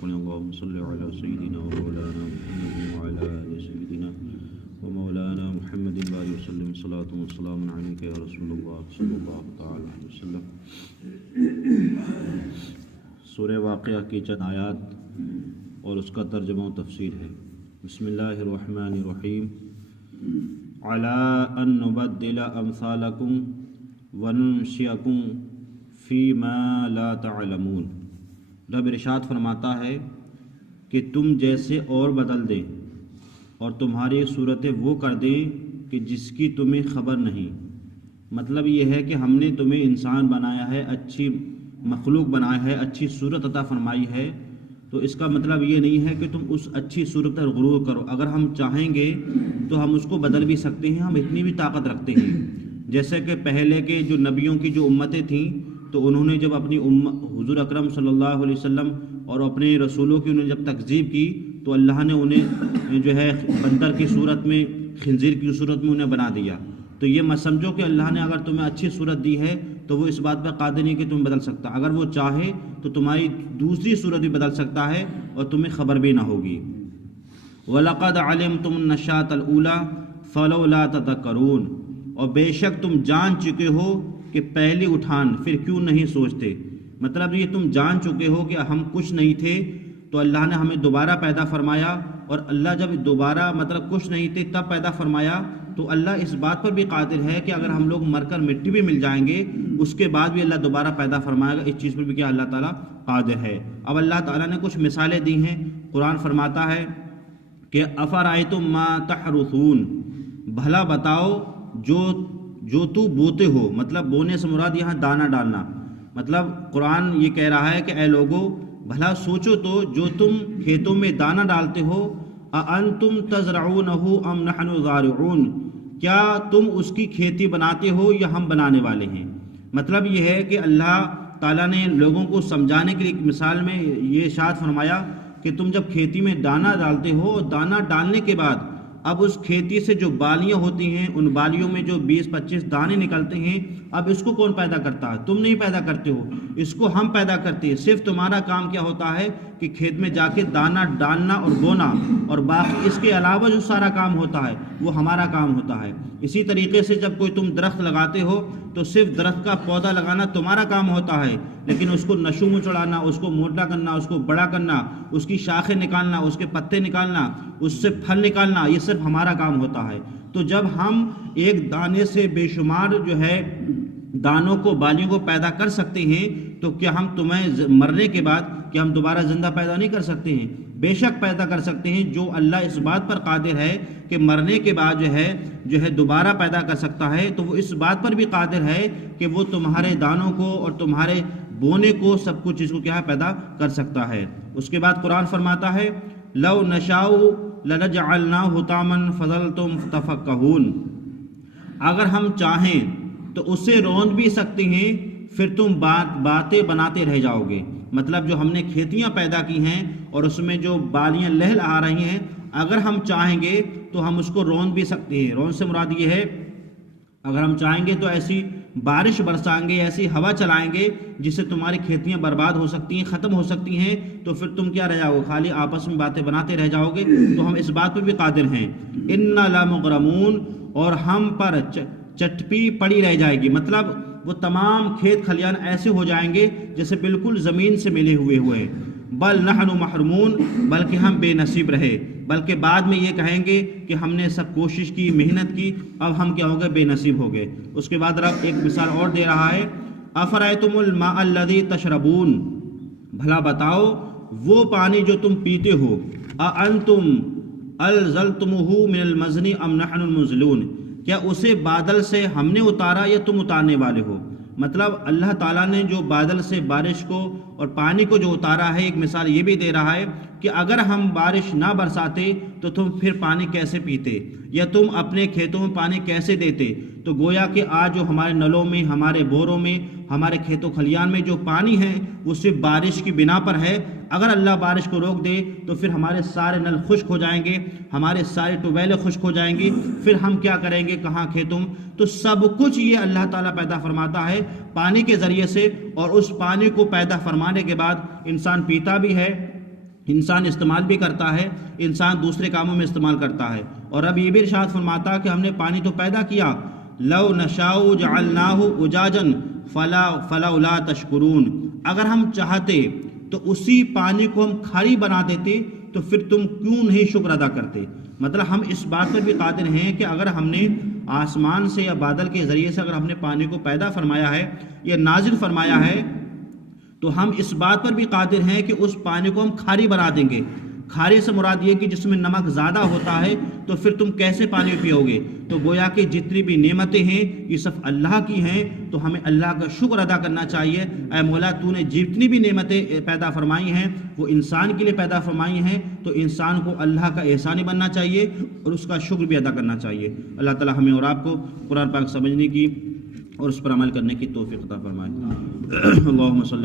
پڑھیں اللہم صلی علی سیدنا و مولانا محمد وعلی آل سیدنا و مولانا محمد وآلہ وسلم صلاۃ و سلام علیک یا رسول اللہ صلی اللہ تعالی علیہ وسلم۔ سورہ واقعہ کی چند آیات اور اس کا ترجمہ و تفسیر ہے۔ بسم اللہ الرحمن الرحیم۔ علی ان نبدل امثالکم وننشئکم فیما لا تعلمون۔ رب ارشاد فرماتا ہے کہ تم جیسے اور بدل دیں اور تمہاری صورتیں وہ کر دیں کہ جس کی تمہیں خبر نہیں۔ مطلب یہ ہے کہ ہم نے تمہیں انسان بنایا ہے، اچھی مخلوق بنایا ہے، اچھی صورت عطا فرمائی ہے، تو اس کا مطلب یہ نہیں ہے کہ تم اس اچھی صورت پر غرور کرو۔ اگر ہم چاہیں گے تو ہم اس کو بدل بھی سکتے ہیں، ہم اتنی بھی طاقت رکھتے ہیں۔ جیسے کہ پہلے کے جو نبیوں کی جو امتیں تھیں تو انہوں نے جب اپنی حضور اکرم صلی اللہ علیہ وسلم اور اپنے رسولوں کی انہوں نے جب تکذیب کی تو اللہ نے انہیں جو ہے بندر کی صورت میں، خنزیر کی صورت میں انہیں بنا دیا۔ تو یہ مت سمجھو کہ اللہ نے اگر تمہیں اچھی صورت دی ہے تو وہ اس بات پر قادر نہیں کہ تمہیں بدل سکتا۔ اگر وہ چاہے تو تمہاری دوسری صورت بھی بدل سکتا ہے اور تمہیں خبر بھی نہ ہوگی۔ وَلَقَدْ عَلِمْتُمُ النَّشَاءَةَ الْأُولَىٰ فَلَوْلَا تَذَكَّرُونَ، اور بے شک تم جان چکے ہو کہ پہلی اٹھان، پھر کیوں نہیں سوچتے۔ مطلب یہ تم جان چکے ہو کہ ہم کچھ نہیں تھے تو اللہ نے ہمیں دوبارہ پیدا فرمایا، اور اللہ جب دوبارہ مطلب کچھ نہیں تھے تب پیدا فرمایا تو اللہ اس بات پر بھی قادر ہے کہ اگر ہم لوگ مر کر مٹی بھی مل جائیں گے اس کے بعد بھی اللہ دوبارہ پیدا فرمائے گا۔ اس چیز پر بھی کیا اللہ تعالیٰ قادر ہے۔ اب اللہ تعالیٰ نے کچھ مثالیں دی ہیں۔ قرآن فرماتا ہے کہ افرأیتم ما تحرثون، بھلا بتاؤ جو تو بوتے ہو۔ مطلب بونے سے مراد یہاں دانہ ڈالنا۔ مطلب قرآن یہ کہہ رہا ہے کہ اے لوگو بھلا سوچو تو جو تم کھیتوں میں دانہ ڈالتے ہو، اَأَنْتُمْ تَزْرَعُونَهُ أَمْ نَحْنُ الزَّارِعُونَ، کیا تم اس کی کھیتی بناتے ہو یا ہم بنانے والے ہیں۔ مطلب یہ ہے کہ اللہ تعالیٰ نے لوگوں کو سمجھانے کے لیے ایک مثال میں یہ ارشاد فرمایا کہ تم جب کھیتی میں دانہ ڈالتے ہو، دانہ ڈالنے کے بعد اب اس کھیتی سے جو بالیاں ہوتی ہیں ان بالیوں میں جو 20-25 دانے نکلتے ہیں، اب اس کو کون پیدا کرتا ہے؟ تم نہیں پیدا کرتے ہو، اس کو ہم پیدا کرتے ہیں۔ صرف تمہارا کام کیا ہوتا ہے کہ کھیت میں جا کے دانہ ڈالنا اور بونا، اور باقی اس کے علاوہ جو سارا کام ہوتا ہے وہ ہمارا کام ہوتا ہے۔ اسی طریقے سے جب کوئی تم درخت لگاتے ہو تو صرف درخت کا پودا لگانا تمہارا کام ہوتا ہے، لیکن اس کو نشو میں چڑھانا، اس کو موٹا کرنا، اس کو بڑا کرنا، اس کی شاخیں نکالنا، اس کے پتے نکالنا، اس سے پھل نکالنا، یہ صرف ہمارا کام ہوتا ہے۔ تو جب ہم ایک دانے سے بے شمار جو ہے دانوں کو، بالیوں کو پیدا کر سکتے ہیں تو کیا ہم تمہیں مرنے کے بعد کیا ہم دوبارہ زندہ پیدا نہیں کر سکتے ہیں؟ بے شک پیدا کر سکتے ہیں۔ جو اللہ اس بات پر قادر ہے کہ مرنے کے بعد جو ہے دوبارہ پیدا کر سکتا ہے، تو وہ اس بات پر بھی قادر ہے کہ وہ تمہارے دانوں کو اور تمہارے بونے کو، سب کچھ اس کو کیا ہے پیدا کر سکتا ہے۔ اس کے بعد قرآن فرماتا ہے لَوْ نَشَاءُ لَجَعَلْنَاهُ حُطَامًا فَظَلْتُمْ تَفَكَّهُونَ، اگر ہم چاہیں تو اسے روند بھی سکتے ہیں، پھر تم باتیں بناتے رہ جاؤ گے۔ مطلب جو ہم نے کھیتیاں پیدا کی ہیں اور اس میں جو بالیاں لہل آ رہی ہیں، اگر ہم چاہیں گے تو ہم اس کو روند بھی سکتے ہیں۔ روند سے مراد یہ ہے اگر ہم چاہیں گے تو ایسی بارش برسائیں گے، ایسی ہوا چلائیں گے جس سے تمہاری کھیتیاں برباد ہو سکتی ہیں، ختم ہو سکتی ہیں، تو پھر تم کیا رہ جاؤ گے؟ خالی آپس میں باتیں بناتے رہ جاؤ گے۔ تو ہم اس بات پہ بھی قادر ہیں۔ اِنَّا لَمُغْرَمُونَ، اور ہم پر چٹپی پڑی رہ جائے گی۔ مطلب وہ تمام کھیت کھلیان ایسے ہو جائیں گے جیسے بالکل زمین سے ملے ہوئے ہیں۔ بل نحن محرومون، بلکہ ہم بے نصیب رہے، بلکہ بعد میں یہ کہیں گے کہ ہم نے سب کوشش کی، محنت کی، اب ہم کیا ہو گئے؟ بے نصیب ہو گئے۔ اس کے بعد رب ایک مثال اور دے رہا ہے افرأیتم الماء الذی تشربون، بھلا بتاؤ وہ پانی جو تم پیتے ہو، اانتم انزلتموہ من المزن ام نحن المنزلون، کیا اسے بادل سے ہم نے اتارا یا تم اتارنے والے ہو؟ مطلب اللہ تعالیٰ نے جو بادل سے بارش کو اور پانی کو جو اتارا ہے، ایک مثال یہ بھی دے رہا ہے کہ اگر ہم بارش نہ برساتے تو تم پھر پانی کیسے پیتے، یا تم اپنے کھیتوں میں پانی کیسے دیتے؟ تو گویا کہ آج جو ہمارے نلوں میں، ہمارے بوروں میں، ہمارے کھیتوں کھلیان میں جو پانی ہے وہ صرف بارش کی بنا پر ہے۔ اگر اللہ بارش کو روک دے تو پھر ہمارے سارے نل خشک ہو جائیں گے، ہمارے سارے ٹویلیں خشک ہو جائیں گی، پھر ہم کیا کریں گے؟ کہاں کھیتوں؟ تو سب کچھ یہ اللہ تعالیٰ پیدا فرماتا ہے پانی کے ذریعے سے، اور اس پانی کو پیدا فرمانے کے بعد انسان پیتا بھی ہے، انسان استعمال بھی کرتا ہے، انسان دوسرے کاموں میں استعمال کرتا ہے۔ اور اب یہ بھی ارشاد فرماتا کہ ہم نے پانی تو پیدا کیا، لو نشاء جعلناہ اجاجا فلولا تشکرون، اگر ہم چاہتے تو اسی پانی کو ہم کھاری بنا دیتے تو پھر تم کیوں نہیں شکر ادا کرتے۔ مطلب ہم اس بات پر بھی قادر ہیں کہ اگر ہم نے آسمان سے یا بادل کے ذریعے سے اگر ہم نے پانی کو پیدا فرمایا ہے یا نازل فرمایا ہے تو ہم اس بات پر بھی قادر ہیں کہ اس پانی کو ہم کھاری بنا دیں گے۔ کھارے سے مراد یہ کہ جس میں نمک زیادہ ہوتا ہے تو پھر تم کیسے پانی پیو گے۔ تو گویا کہ جتنی بھی نعمتیں ہیں یہ صرف اللہ کی ہیں، تو ہمیں اللہ کا شکر ادا کرنا چاہیے۔ اے مولا، تو نے جتنی بھی نعمتیں پیدا فرمائی ہیں وہ انسان کے لیے پیدا فرمائی ہیں، تو انسان کو اللہ کا احسانی بننا چاہیے اور اس کا شکر بھی ادا کرنا چاہیے۔ اللہ تعالی ہمیں اور آپ کو قرآن پاک سمجھنے کی اور اس پر عمل کرنے کی توفیق عطا فرمائے۔ اللہم صلی